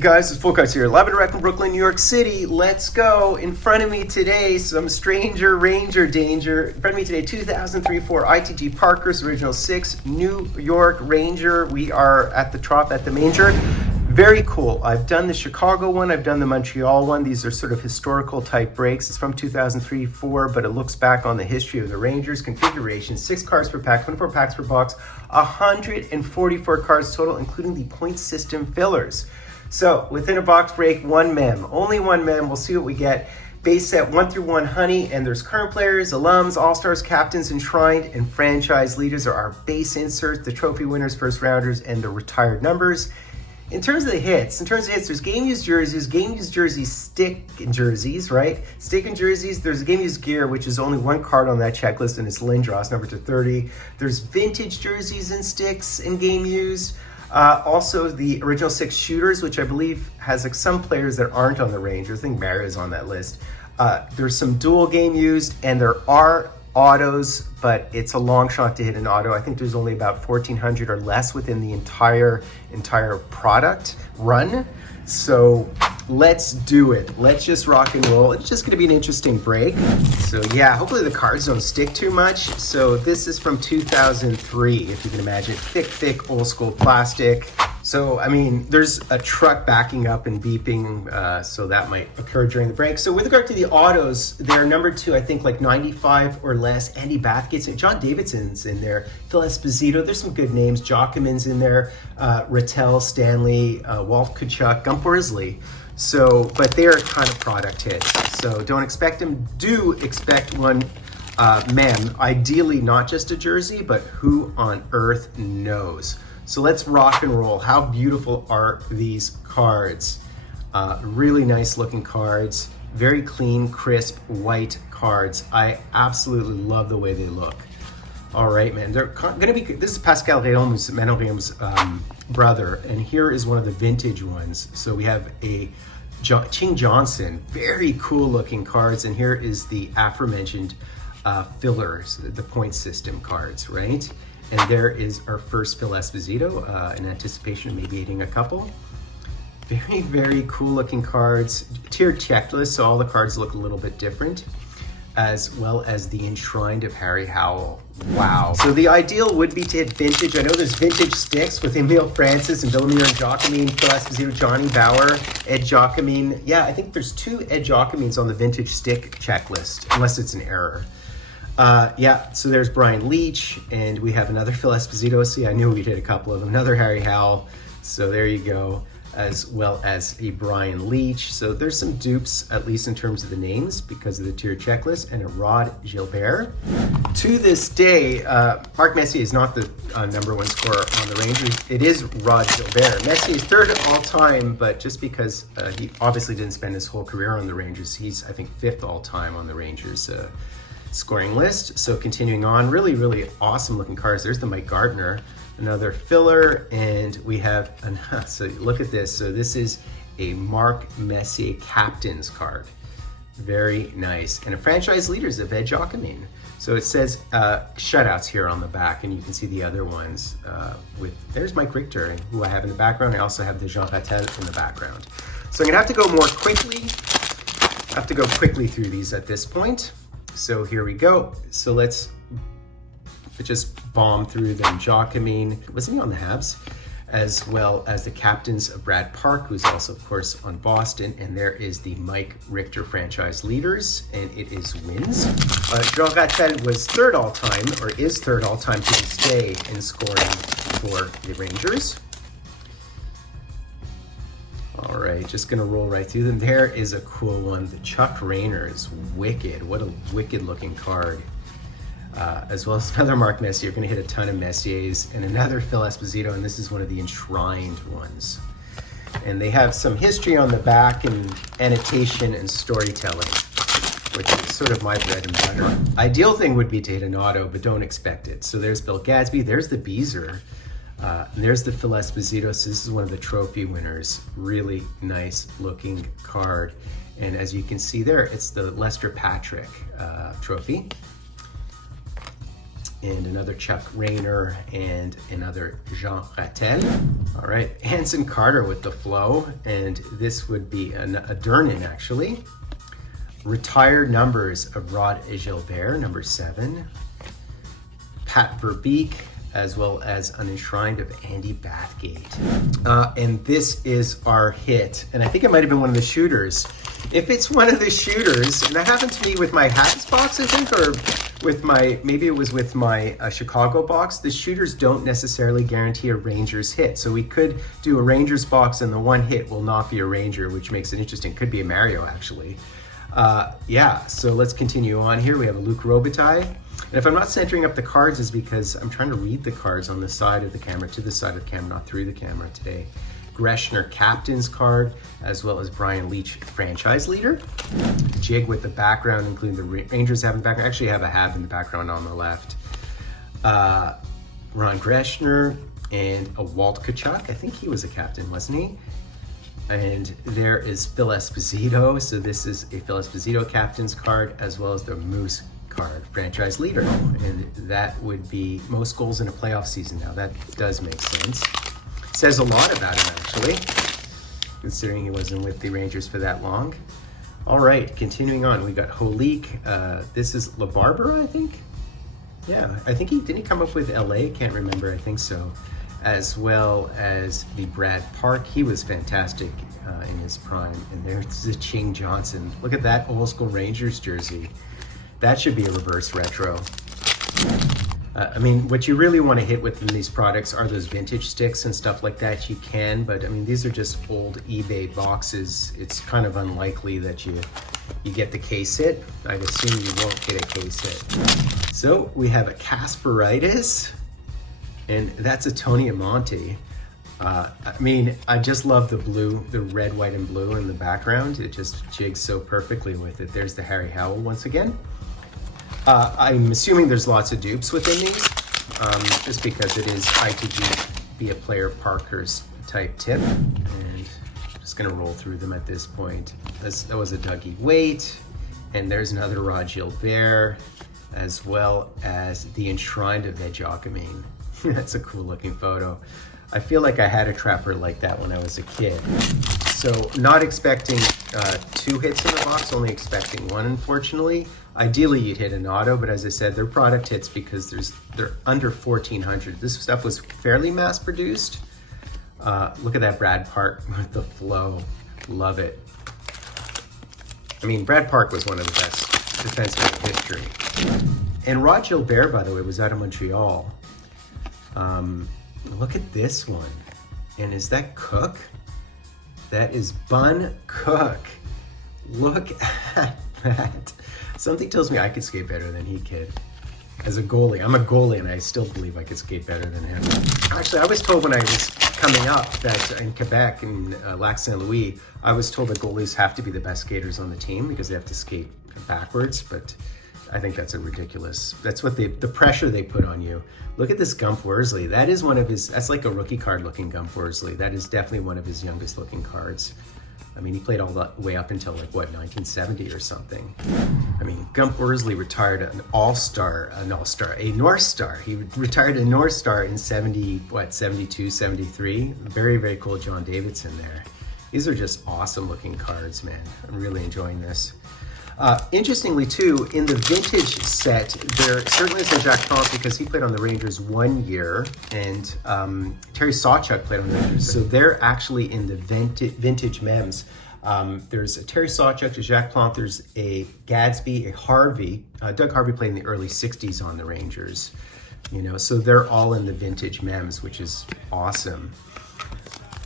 guys, it's Fultoncards here, live and direct from Brooklyn, New York City. Let's go. In front of me today, some stranger ranger danger. In front of me today, 2003-4 ITG Parkhurst Original 6 New York Ranger. We are at the trough at the manger. Very cool. I've done the Chicago one, I've done the Montreal one. These are sort of historical type breaks. It's from 2003-4, but it looks back on the history of the Rangers configuration. 6 cards per pack, 24 packs per box, 144 cards total, including the point system fillers. So within a box break, 1 mem, only 1 mem. We'll see what we get. Base set 1 through 1 honey, and there's current players, alums, all-stars, captains, enshrined, and franchise leaders are our base inserts, the trophy winners, first rounders, and the retired numbers. In terms of the hits, there's game-used jerseys, game-used jerseys, stick and jerseys, right? Stick and jerseys, there's game-used gear, which is only 1 card on that checklist, and it's Lindros, number 230. There's vintage jerseys and sticks and game-used. Also, the original 6 shooters, which I believe has like some players that aren't on the Rangers. I think Mara's on that list. There's some dual game used, and there are autos, but it's a long shot to hit an auto. I think there's only about 1,400 or less within the entire product run. So let's do it. Let's just rock and roll. It's just gonna be an interesting break. So yeah, hopefully the cards don't stick too much. So this is from 2003, if you can imagine. Thick, old school plastic. So, I mean, there's a truck backing up and beeping, so that might occur during the break. So with regard to the autos, they're number 2, I think like 95 or less. Andy Bathgate's in, John Davidson's in there, Phil Esposito, there's some good names. Jockman's in there, Rattel, Stanley, Walt Kachuk, Gump Worsley. So, but they're kind of product hits. So don't expect them. Do expect 1 mem, ideally not just a jersey, but who on earth knows? So let's rock and roll. How beautiful are these cards? Really nice looking cards. Very clean, crisp, white cards. I absolutely love the way they look. All right, man. They're gonna be. This is Pascal Réaume's brother, and here is one of the vintage ones. So we have a Ching Johnson. Very cool looking cards, and here is the aforementioned fillers, the point system cards, right? And there is our first Phil Esposito, in anticipation of maybe hitting a couple. Very, very cool looking cards. Tiered checklist, so all the cards look a little bit different, as well as the enshrined of Harry Howell. Wow. So the ideal would be to hit vintage. I know there's vintage sticks with Emile Francis and Villamir and Giacomine, Phil Esposito, Johnny Bauer, Ed Giacomine. Yeah, I think there's 2 Ed Giacomines on the vintage stick checklist, unless it's an error. Yeah, so there's Brian Leach, and we have another Phil Esposito. See, I knew we'd hit a couple of them. Another Harry Howell. So there you go, as well as a Brian Leach. So there's some dupes, at least in terms of the names, because of the tier checklist, and a Rod Gilbert. To this day, Mark Messier is not the #1 scorer on the Rangers. It is Rod Gilbert. Messier is 3rd all time, but just because he obviously didn't spend his whole career on the Rangers, he's, I think, 5th all time on the Rangers scoring list. So continuing on, really, really awesome looking cards. There's the Mike Gardner, another filler, and we have, so look at this. So this is a Mark Messier captain's card. Very nice. And a franchise leaders of Ed Giacomine. So it says shutouts here on the back, and you can see the other ones there's Mike Richter, who I have in the background. I also have the Jean Rattel in the background. So I'm gonna have to go more quickly. I have to go quickly through these at this point. So here we go. So let's just bomb through them. Giacomine, wasn't he on the Habs? As well as the captains of Brad Park, who's also, of course, on Boston. And there is the Mike Richter franchise leaders, and it is wins. Jean Rattel was 3rd all time, or is 3rd all time to this day in scoring for the Rangers. All right, just gonna roll right through them. There is a cool one. The Chuck Rayner is wicked. What a wicked looking card. As well as another Mark Messier. You're gonna hit a ton of Messiers, and another Phil Esposito, and this is one of the enshrined ones. And they have some history on the back and annotation and storytelling, which is sort of my bread and butter. Ideal thing would be to hit an auto, but don't expect it. So there's Bill Gadsby, there's the Beezer. And there's the Phil Esposito. So this is one of the trophy winners. Really nice looking card. And as you can see there, it's the Lester Patrick trophy. and another Chuck Rayner, and another Jean Rattel. All right, Anson Carter with the flow, and this would be a Dernan actually. Retired numbers of Rod Gilbert, number 7. Pat Verbeek, as well as an enshrined of Andy Bathgate. And this is our hit, and I think it might have been one of the shooters. If it's one of the shooters, and that happened to me with my Habs box, I think, or with my, maybe it was with my Chicago box, the shooters don't necessarily guarantee a Rangers hit. So we could do a Rangers box and the one hit will not be a Ranger, which makes it interesting. Could be a Mario, actually. Yeah, so let's continue on here. We have a Luc Robitaille. And if I'm not centering up the cards, is because I'm trying to read the cards on the side of the camera, to the side of the camera, not through the camera today. Greshner captain's card, as well as Brian Leach franchise leader. Jig with the background, including the Rangers have in the background. Actually, have a Hab in the background on the left. Ron Greshner and a Walt Tkachuk. I think he was a captain, wasn't he? And there is Phil Esposito. So this is a Phil Esposito captain's card, as well as the Moose card, franchise leader. And that would be most goals in a playoff season. Now that does make sense. Says a lot about him, actually, considering he wasn't with the Rangers for that long. All right, continuing on, we got Holik. This is LaBarbera, I think. Yeah, I think didn't he come up with LA? Can't remember, I think so. As well as the Brad Park. He was fantastic in his prime. And there's the Ching Johnson. Look at that old school Rangers jersey. That should be a reverse retro. I mean, what you really want to hit within these products are those vintage sticks and stuff like that. You can, but I mean, these are just old eBay boxes. It's kind of unlikely that you get the case hit. I'd assume you won't get a case hit. So we have a Kasperitis, and that's a Tony Amonte. I mean, I just love the blue, the red, white, and blue in the background. It just jigs so perfectly with it. There's the Harry Howell once again. I'm assuming there's lots of dupes within these, just because it is ITG be a player Parkhurst type tip. And I'm just gonna roll through them at this point. That was a Dougie Waite, and there's another Rod Gilbert, as well as the enshrined of Ed Jacquemin. That's a cool looking photo. I feel like I had a trapper like that when I was a kid. So not expecting 2 hits in the box, only expecting 1, unfortunately. Ideally, you'd hit an auto, but as I said, they're product hits because they're under 1,400. This stuff was fairly mass-produced. Look at that Brad Park with the flow. Love it. I mean, Brad Park was one of the best defensemen in history. And Rod Gilbert, by the way, was out of Montreal. Look at this one. And is that Cook? That is Bun Cook. Look at that. Something tells me I could skate better than he could. As a goalie, I'm a goalie and I still believe I could skate better than him. Actually, I was told when I was coming up that in Quebec, in Lac Saint Louis, I was told that goalies have to be the best skaters on the team because they have to skate backwards, but I think that's that's what the pressure they put on you. Look at this Gump Worsley. That is one of his, that's like a rookie card looking Gump Worsley. That is definitely one of his youngest looking cards. I mean, he played all the way up until like, what, 1970 or something. I mean, Gump Worsley retired a North Star. He retired a North Star in 72, 73. Very, very cool John Davidson there. These are just awesome looking cards, man. I'm really enjoying this. Interestingly too, in the vintage set, there certainly is a Jacques Plante because he played on the Rangers 1 year, and Terry Sawchuk played on the Rangers. So they're actually in the vintage mems. There's a Terry Sawchuk, a Jacques Plante, there's a Gadsby, a Harvey. Doug Harvey played in the early 60s on the Rangers. You know, so they're all in the vintage mems, which is awesome.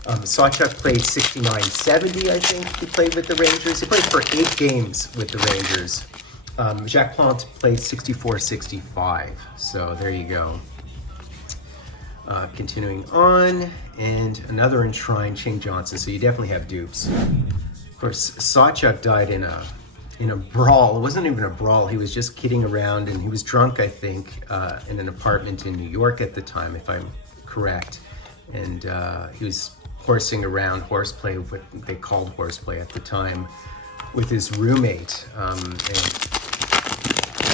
Sawchuk played 69-70, I think he played with the Rangers. He played for 8 games with the Rangers. Jacques Plante played 64-65, so there you go. Continuing on, and another enshrined Ching Johnson, so you definitely have dupes. Of course, Sawchuk died in a brawl. It wasn't even a brawl, he was just kidding around, and he was drunk, I think, in an apartment in New York at the time, if I'm correct. And he was horsing around, horseplay, what they called horseplay at the time, with his roommate, and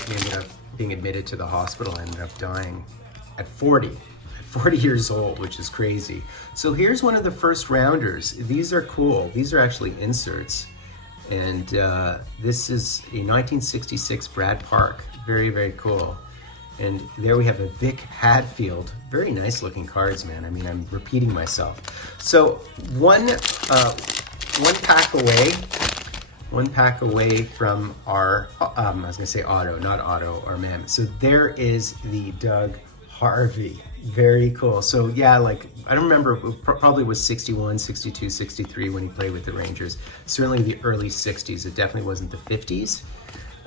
he ended up being admitted to the hospital. I ended up dying at 40 years old, which is crazy. So here's one of the first rounders. These are cool. These are actually inserts. And this is a 1966 Brad Park. Very, very cool. And there we have a Vic Hadfield. Very nice looking cards, man. I mean, I'm repeating myself. So one pack away from our, I was gonna say auto, not auto, our mem. So there is the Doug Harvey. Very cool. So yeah, like, I don't remember, it probably was 61, 62, 63 when he played with the Rangers. Certainly the early 60s. It definitely wasn't the 50s.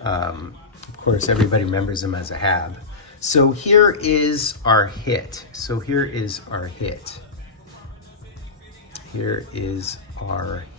Of course, everybody remembers him as a Hab. So here is our hit. Here is our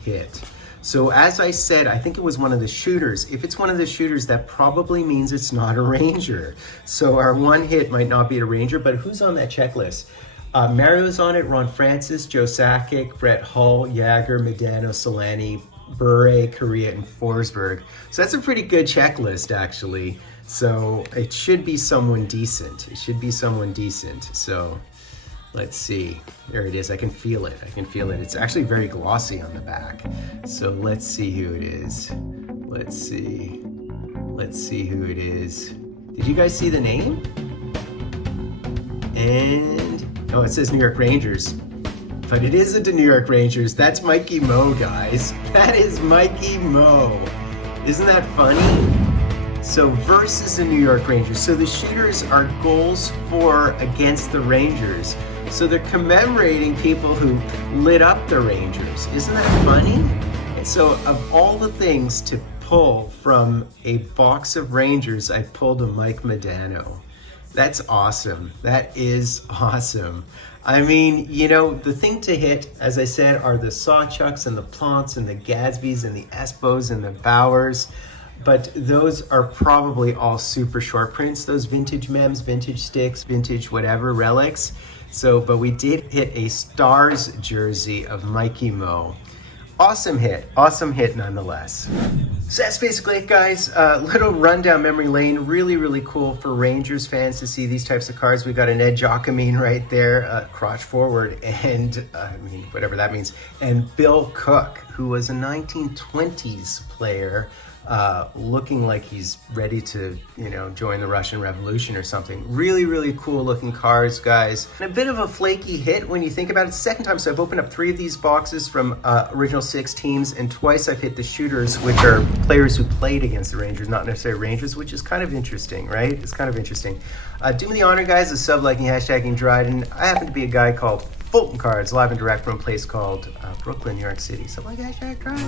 hit. So as I said, I think it was one of the shooters. If it's one of the shooters, that probably means it's not a Ranger. So our one hit might not be a Ranger, but who's on that checklist? Mario's on it, Ron Francis, Joe Sakic, Brett Hull, Jagger, Medano, Solani, Bure, Correa, and Forsberg. So that's a pretty good checklist, actually. So it should be someone decent. So let's see. There it is. I can feel it. It's actually very glossy on the back. So let's see who it is. Let's see who it is. Did you guys see the name? And, oh, it says New York Rangers. But it isn't the New York Rangers. That's Mikey Moe, guys. That is Mikey Moe. Isn't that funny? So versus the New York Rangers. So the shooters are goals for against the Rangers. So they're commemorating people who lit up the Rangers. Isn't that funny? And so of all the things to pull from a box of Rangers, I pulled a Mike Medano. That's awesome. That is awesome. I mean, you know, the thing to hit, as I said, are the Sawchucks and the Plants and the Gadsbys and the Espos and the Bowers. But those are probably all super short prints, those vintage mems, vintage sticks, vintage whatever relics. So, but we did hit a Stars jersey of Mikey Moe. Awesome hit nonetheless. So that's basically it, guys. Little rundown memory lane. Really, really cool for Rangers fans to see these types of cards. We got an Ed Giacomine right there, crotch forward, and I mean, whatever that means. And Bill Cook, who was a 1920s player, looking like he's ready to, you know, join the Russian Revolution or something. Really, really cool looking cards, guys. And a bit of a flaky hit when you think about it. It's the second time, so I've opened up 3 of these boxes from original 6 teams, and twice I've hit the shooters, which are players who played against the Rangers, not necessarily Rangers, which is kind of interesting, right? It's kind of interesting. Do me the honor, guys, of sub-liking, hashtagging Dryden. I happen to be a guy called Fultoncards, live and direct from a place called Brooklyn, New York City. So like hashtag Dryden.